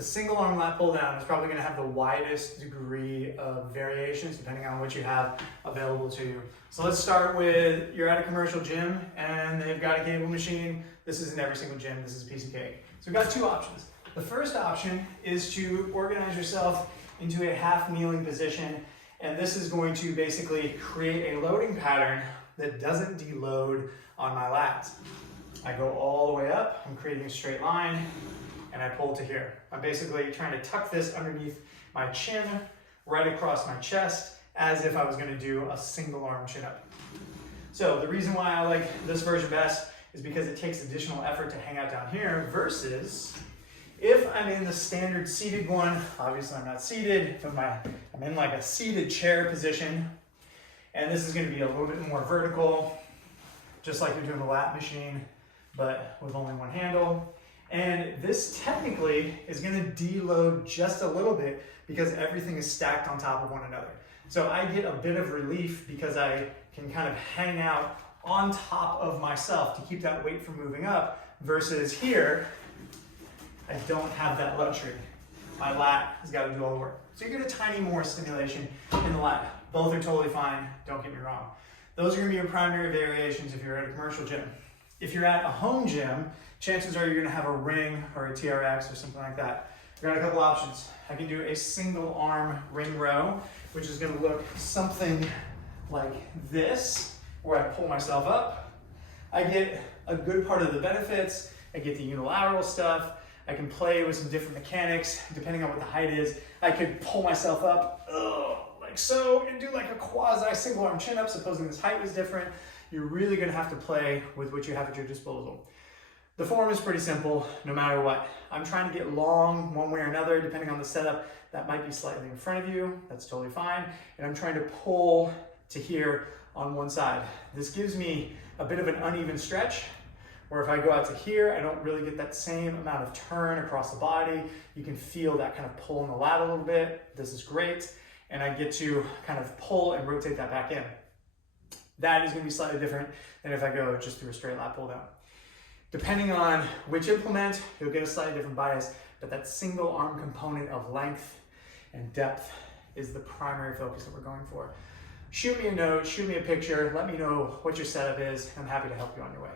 The single arm lat pull down is probably gonna have the widest degree of variations depending on what you have available to you. So let's start with, you're at a commercial gym and they've got a cable machine. This isn't every single gym, this is a piece of cake. So we've got two options. The first option is to organize yourself into a half kneeling position, and this is going to basically create a loading pattern that doesn't deload on my lats. I go all the way up, I'm creating a straight line, and I pull to here. I'm basically trying to tuck this underneath my chin, right across my chest, as if I was gonna do a single arm chin up. So the reason why I like this version best is because it takes additional effort to hang out down here versus if I'm in the standard seated one. Obviously I'm not seated, but I'm in like a seated chair position, and this is gonna be a little bit more vertical, just like you're doing the lat machine, but with only one handle. And this technically is gonna deload just a little bit because everything is stacked on top of one another. So I get a bit of relief because I can kind of hang out on top of myself to keep that weight from moving up, versus here, I don't have that luxury. My lat has got to do all the work. So you get a tiny more stimulation in the lat. Both are totally fine, don't get me wrong. Those are gonna be your primary variations if you're at a commercial gym. If you're at a home gym, chances are you're gonna have a ring or a TRX or something like that. I've got a couple options. I can do a single arm ring row, which is gonna look something like this, where I pull myself up. I get a good part of the benefits. I get the unilateral stuff. I can play with some different mechanics depending on what the height is. I could pull myself up like so and do like a quasi single arm chin up, supposing this height was different. You're really gonna have to play with what you have at your disposal. The form is pretty simple no matter what. I'm trying to get long one way or another depending on the setup. That might be slightly in front of you, that's totally fine. And I'm trying to pull to here on one side. This gives me a bit of an uneven stretch, where if I go out to here, I don't really get that same amount of turn across the body. You can feel that kind of pull in the lat a little bit. This is great. And I get to kind of pull and rotate that back in. That is gonna be slightly different than if I go just through a straight lat pull down. Depending on which implement, you'll get a slightly different bias, but that single arm component of length and depth is the primary focus that we're going for. Shoot me a note, shoot me a picture, let me know what your setup is. I'm happy to help you on your way.